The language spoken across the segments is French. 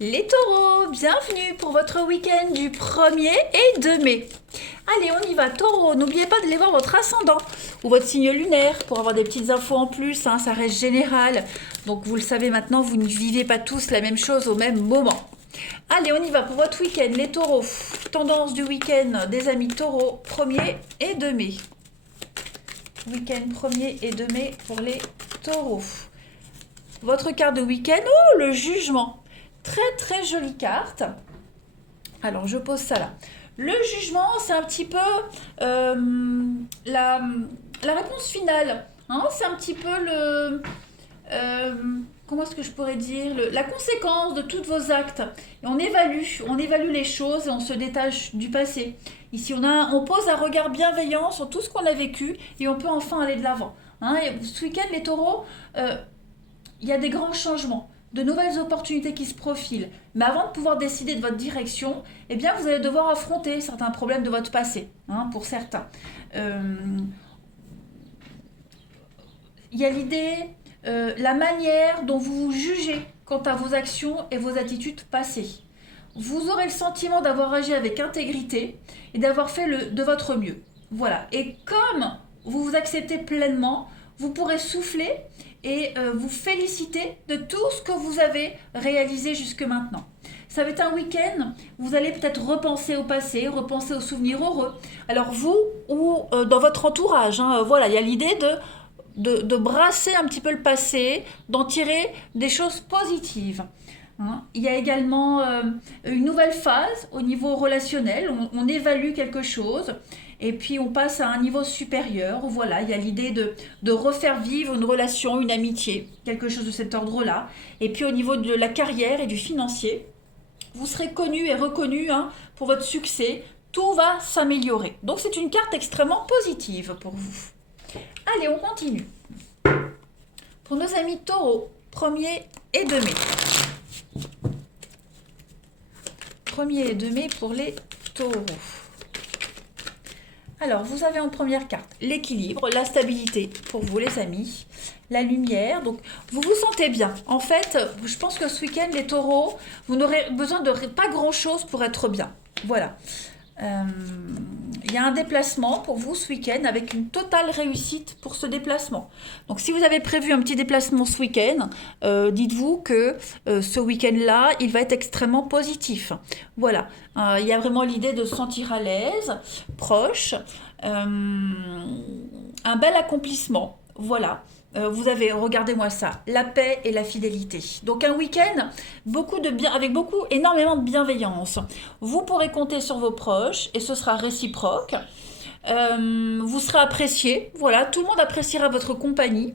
Les taureaux, bienvenue pour votre week-end du 1er et 2 mai. Allez, on y va, taureau. N'oubliez pas de aller voir votre ascendant ou votre signe lunaire pour avoir des petites infos en plus, hein, ça reste général. Donc vous le savez maintenant, vous ne vivez pas tous la même chose au même moment. Allez, on y va pour votre week-end, les taureaux. Tendance du week-end des amis taureaux, 1er et 2 mai. Week-end 1er et 2 mai pour les taureaux. Votre carte de week-end, oh, le jugement. Très très jolie carte. Alors je pose ça là. Le jugement, c'est un petit peu la réponse finale. Hein, c'est un petit peu le... comment est-ce que je pourrais dire la conséquence de tous vos actes. Et on évalue les choses et on se détache du passé. Ici, on pose un regard bienveillant sur tout ce qu'on a vécu et on peut enfin aller de l'avant. Hein, ce week-end, les taureaux, il y a des grands changements, de nouvelles opportunités qui se profilent. Mais avant de pouvoir décider de votre direction, eh bien, vous allez devoir affronter certains problèmes de votre passé, hein, pour certains. Il y a l'idée, la manière dont vous vous jugez quant à vos actions et vos attitudes passées. Vous aurez le sentiment d'avoir agi avec intégrité et d'avoir fait de votre mieux. Voilà. Et comme vous vous acceptez pleinement, vous pourrez souffler et vous féliciter de tout ce que vous avez réalisé jusque maintenant. Ça va être un week-end, vous allez peut-être repenser au passé, repenser aux souvenirs heureux. Alors vous ou dans votre entourage, hein, voilà, il y a l'idée de brasser un petit peu le passé, d'en tirer des choses positives. Hein. Il y a également une nouvelle phase au niveau relationnel, on évalue quelque chose et puis on passe à un niveau supérieur. Voilà, il y a l'idée de refaire vivre une relation, une amitié, quelque chose de cet ordre-là. Et puis au niveau de la carrière et du financier, vous serez connu et reconnu, hein, pour votre succès. Tout va s'améliorer. Donc c'est une carte extrêmement positive pour vous. Allez, on continue. Pour nos amis taureaux, 1er et 2 mai. 1er et 2 mai pour les taureaux. Alors, vous avez en première carte l'équilibre, la stabilité pour vous les amis, la lumière. Donc, vous vous sentez bien. En fait, je pense que ce week-end, les taureaux, vous n'aurez besoin de pas grand-chose pour être bien. Voilà. Il y a un déplacement pour vous ce week-end avec une totale réussite pour ce déplacement. Donc si vous avez prévu un petit déplacement ce week-end, dites-vous que ce week-end-là, il va être extrêmement positif. Voilà, il y a vraiment l'idée de se sentir à l'aise, proche, un bel accomplissement. Voilà. Vous avez, regardez-moi ça, la paix et la fidélité. Donc un week-end avec énormément de bienveillance. Vous pourrez compter sur vos proches et ce sera réciproque. Vous serez apprécié. Voilà, tout le monde appréciera votre compagnie.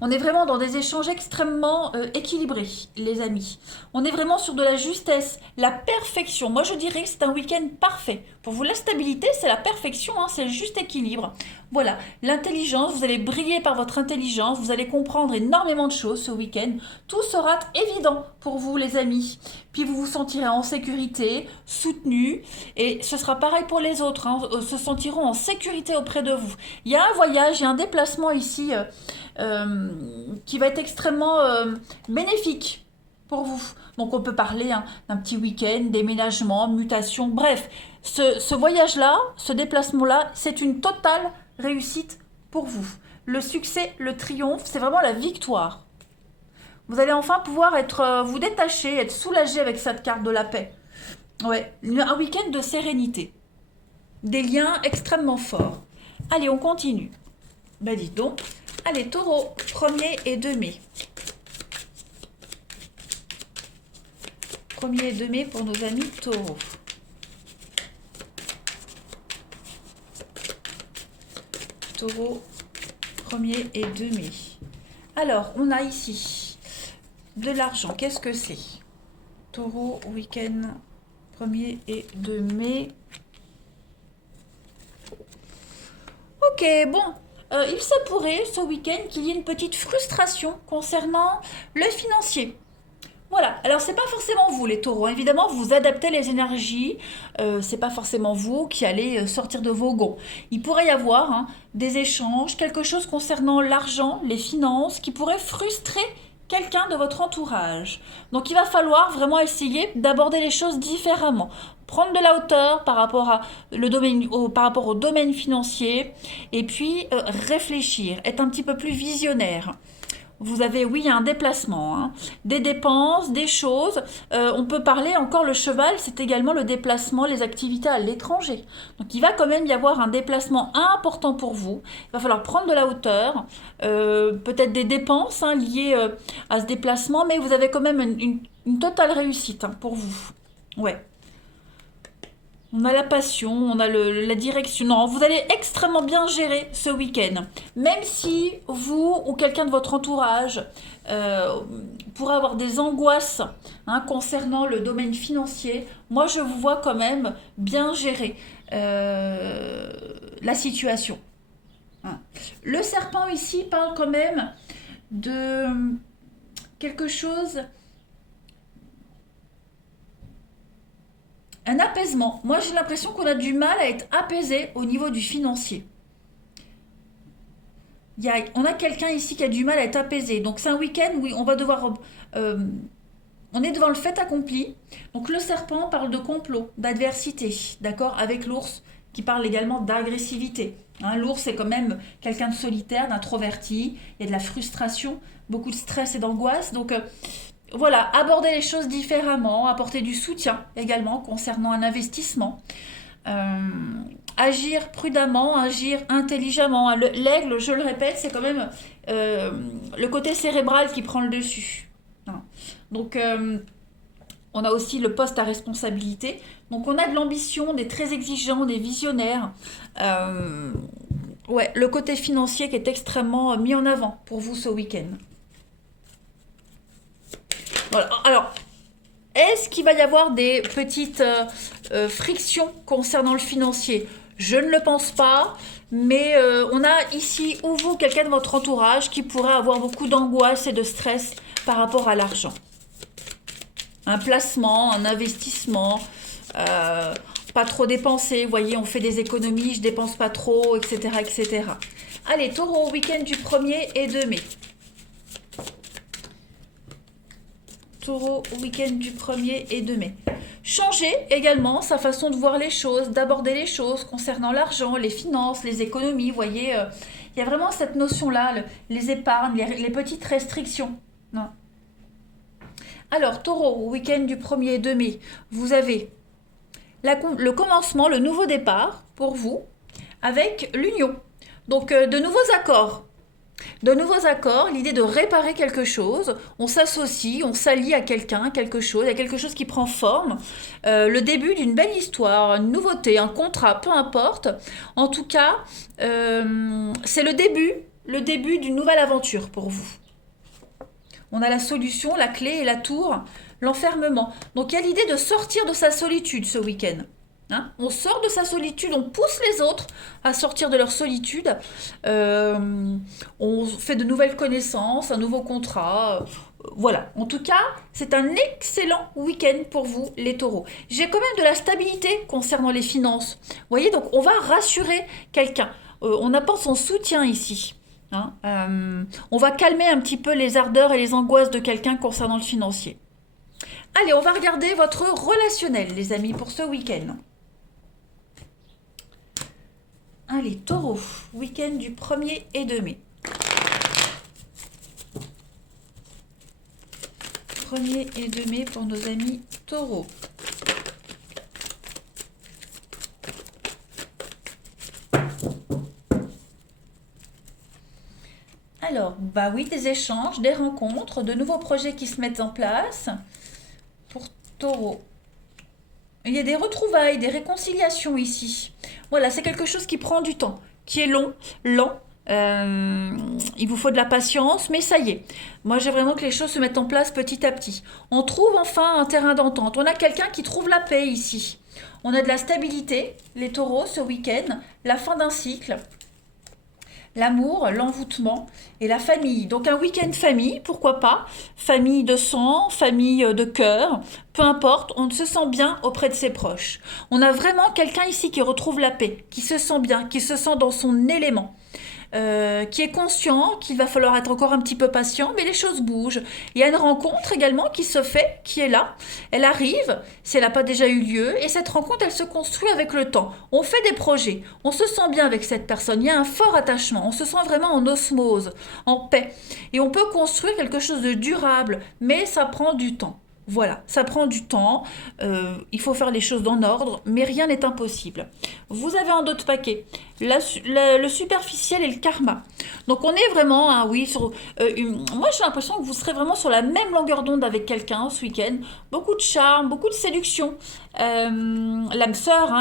On est vraiment dans des échanges extrêmement équilibrés, les amis. On est vraiment sur de la justesse, la perfection. Moi, je dirais que c'est un week-end parfait. Pour vous, la stabilité, c'est la perfection, hein, c'est le juste équilibre. Voilà, l'intelligence, vous allez briller par votre intelligence, vous allez comprendre énormément de choses ce week-end. Tout sera évident pour vous, les amis. Puis vous vous sentirez en sécurité, soutenu, et ce sera pareil pour les autres, hein, se sentiront en sécurité auprès de vous. Il y a un voyage, il y a un déplacement ici qui va être extrêmement bénéfique pour vous. Donc on peut parler, hein, d'un petit week-end, déménagement, mutation, bref. Ce voyage-là, ce déplacement-là, c'est une totale réussite pour vous. Le succès, le triomphe, c'est vraiment la victoire. Vous allez enfin pouvoir vous détacher, être soulagé avec cette carte de la paix. Ouais, un week-end de sérénité. Des liens extrêmement forts. Allez, on continue. Ben dites donc. Allez, taureau, 1er et 2 mai. 1er et 2 mai pour nos amis taureaux. Taureau, 1er et 2 mai. Alors, on a ici de l'argent. Qu'est-ce que c'est? Taureau, week-end, 1er et 2 mai. Ok, bon. Il se pourrait ce week-end qu'il y ait une petite frustration concernant le financier. Voilà, alors c'est pas forcément vous les taureaux, évidemment vous adaptez les énergies, c'est pas forcément vous qui allez sortir de vos gonds. Il pourrait y avoir, hein, des échanges, quelque chose concernant l'argent, les finances, qui pourrait frustrer quelqu'un de votre entourage. Donc il va falloir vraiment essayer d'aborder les choses différemment. Prendre de la hauteur par rapport par rapport au domaine financier et puis réfléchir, être un petit peu plus visionnaire. Vous avez, oui, un déplacement, hein, des dépenses, des choses. On peut parler encore, le cheval, c'est également le déplacement, les activités à l'étranger. Donc il va quand même y avoir un déplacement important pour vous. Il va falloir prendre de la hauteur, peut-être des dépenses hein, liées à ce déplacement, mais vous avez quand même une totale réussite hein, pour vous. Ouais. On a la passion, on a la direction. Non, vous allez extrêmement bien gérer ce week-end. Même si vous ou quelqu'un de votre entourage pourrait avoir des angoisses hein, concernant le domaine financier, moi je vous vois quand même bien gérer la situation. Hein. Le serpent ici parle quand même de quelque chose. Un apaisement. Moi, j'ai l'impression qu'on a du mal à être apaisé au niveau du financier. On a quelqu'un ici qui a du mal à être apaisé. Donc, c'est un week-end où on va devoir... on est devant le fait accompli. Donc, le serpent parle de complot, d'adversité, d'accord, avec l'ours qui parle également d'agressivité. Hein, l'ours est quand même quelqu'un de solitaire, d'introverti. Il y a de la frustration, beaucoup de stress et d'angoisse. Donc... voilà, aborder les choses différemment, apporter du soutien également concernant un investissement, agir prudemment, agir intelligemment. L'aigle, je le répète, c'est quand même le côté cérébral qui prend le dessus. Donc, on a aussi le poste à responsabilité. Donc, on a de l'ambition, des très exigeants, des visionnaires. Ouais, le côté financier qui est extrêmement mis en avant pour vous ce week-end. Voilà. Alors, est-ce qu'il va y avoir des petites frictions concernant le financier? Je ne le pense pas, mais on a ici ou vous, quelqu'un de votre entourage qui pourrait avoir beaucoup d'angoisse et de stress par rapport à l'argent. Un placement, un investissement, pas trop dépenser, vous voyez, on fait des économies, je dépense pas trop, etc. etc. Allez, taureau, week-end du 1er et 2 mai. Taureau, week-end du 1er et 2 mai. Changer également sa façon de voir les choses, d'aborder les choses concernant l'argent, les finances, les économies. Vous voyez, il y a vraiment cette notion-là, les épargnes, les petites restrictions. Non. Alors, taureau, week-end du 1er et 2 mai, vous avez le commencement, le nouveau départ pour vous avec l'union. Donc, de nouveaux accords. De nouveaux accords, l'idée de réparer quelque chose, on s'associe, on s'allie à quelqu'un, quelque chose, à quelque chose qui prend forme, le début d'une belle histoire, une nouveauté, un contrat, peu importe. En tout cas, c'est le début d'une nouvelle aventure pour vous. On a la solution, la clé et la tour, l'enfermement. Donc il y a l'idée de sortir de sa solitude ce week-end. Hein, on sort de sa solitude, on pousse les autres à sortir de leur solitude. On fait de nouvelles connaissances, un nouveau contrat. Voilà. En tout cas, c'est un excellent week-end pour vous, les taureaux. J'ai quand même de la stabilité concernant les finances. Vous voyez, donc on va rassurer quelqu'un. On apporte son soutien ici. Hein, on va calmer un petit peu les ardeurs et les angoisses de quelqu'un concernant le financier. Allez, on va regarder votre relationnel, les amis, pour ce week-end. Allez, taureau, week-end du 1er et 2 mai. 1er et 2 mai pour nos amis taureaux. Alors, bah oui, des échanges, des rencontres, de nouveaux projets qui se mettent en place pour taureau. Il y a des retrouvailles, des réconciliations ici. Voilà, c'est quelque chose qui prend du temps, qui est long, lent. Il vous faut de la patience, mais ça y est. Moi, j'ai vraiment que les choses se mettent en place petit à petit. On trouve enfin un terrain d'entente. On a quelqu'un qui trouve la paix ici. On a de la stabilité, les taureaux, ce week-end, la fin d'un cycle. L'amour, l'envoûtement et la famille. Donc un week-end famille, pourquoi pas. Famille de sang, famille de cœur, peu importe, on se sent bien auprès de ses proches. On a vraiment quelqu'un ici qui retrouve la paix, qui se sent bien, qui se sent dans son élément. qui est conscient qu'il va falloir être encore un petit peu patient, mais les choses bougent. Il y a une rencontre également qui se fait, qui est là. Elle arrive, si elle n'a pas déjà eu lieu, et cette rencontre, elle se construit avec le temps. On fait des projets, on se sent bien avec cette personne, il y a un fort attachement, on se sent vraiment en osmose, en paix. Et on peut construire quelque chose de durable, mais ça prend du temps. Voilà, ça prend du temps, il faut faire les choses en ordre, mais rien n'est impossible. Vous avez en d'autres paquets le superficiel et le karma. Donc on est vraiment, hein, oui, moi j'ai l'impression que vous serez vraiment sur la même longueur d'onde avec quelqu'un ce week-end. Beaucoup de charme, beaucoup de séduction. L'âme sœur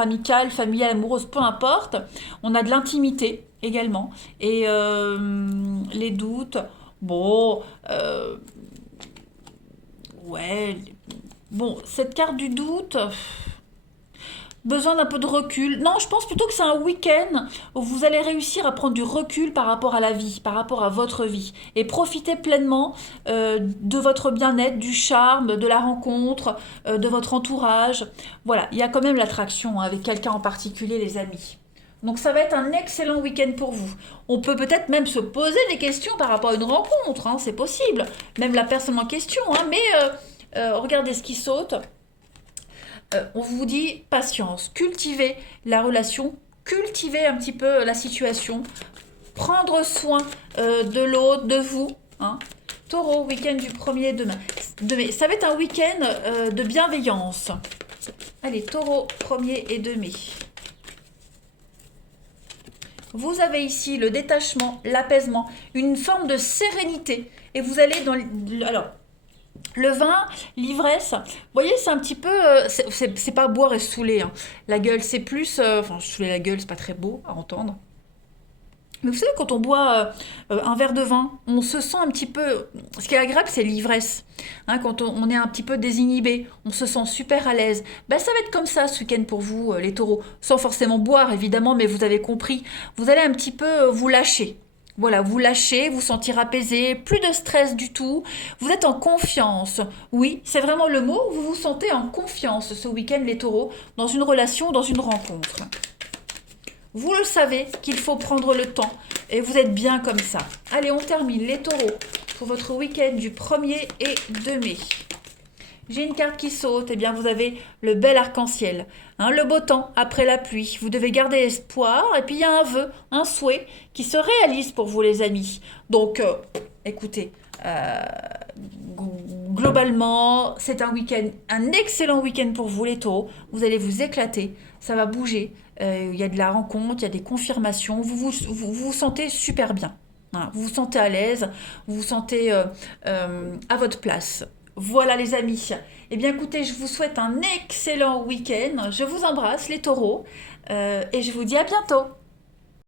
amicale, familiale, amoureuse, peu importe. On a de l'intimité également. Et les doutes, bon... Ouais, bon, cette carte du doute, besoin d'un peu de recul. Non, je pense plutôt que c'est un week-end où vous allez réussir à prendre du recul par rapport à la vie, par rapport à votre vie, et profiter pleinement de votre bien-être, du charme, de la rencontre, de votre entourage. Voilà, il y a quand même l'attraction, hein, avec quelqu'un en particulier, les amis. Donc ça va être un excellent week-end pour vous. On peut peut-être même se poser des questions par rapport à une rencontre, hein, c'est possible. Même la personne en question, hein, mais regardez ce qui saute. On vous dit patience, cultivez la relation, cultivez un petit peu la situation, prendre soin de l'autre, de vous. Hein. Taureau, week-end du 1er de mai. Ça va être un week-end de bienveillance. Allez, Taureau, 1er et 2 mai. Vous avez ici le détachement, l'apaisement, une forme de sérénité. Et vous allez dans... Alors, le vin, l'ivresse, vous voyez, c'est un petit peu... c'est pas boire et se saouler. Hein. La gueule, c'est plus... Enfin, saouler la gueule, c'est pas très beau à entendre. Mais vous savez, quand on boit un verre de vin, on se sent un petit peu... Ce qui est agréable, c'est l'ivresse. Hein, quand on est un petit peu désinhibé, on se sent super à l'aise. Ben, ça va être comme ça ce week-end pour vous, les taureaux. Sans forcément boire, évidemment, mais vous avez compris. Vous allez un petit peu vous lâcher. Voilà, vous lâchez, vous sentir apaisé, plus de stress du tout. Vous êtes en confiance. Oui, c'est vraiment le mot. Vous vous sentez en confiance ce week-end, les taureaux, dans une relation, dans une rencontre. Vous le savez qu'il faut prendre le temps et vous êtes bien comme ça. Allez, on termine les taureaux pour votre week-end du 1er et 2 mai. J'ai une carte qui saute, et bien vous avez le bel arc-en-ciel. Hein, le beau temps après la pluie. Vous devez garder espoir et puis il y a un vœu, un souhait qui se réalise pour vous les amis. Donc, écoutez, globalement, c'est un week-end, un excellent week-end pour vous les taureaux. Vous allez vous éclater, ça va bouger. Il y a de la rencontre, il y a des confirmations. Vous sentez super bien. Hein, vous vous sentez à l'aise, vous vous sentez à votre place. Voilà les amis. Eh bien écoutez, je vous souhaite un excellent week-end. Je vous embrasse les taureaux et je vous dis à bientôt.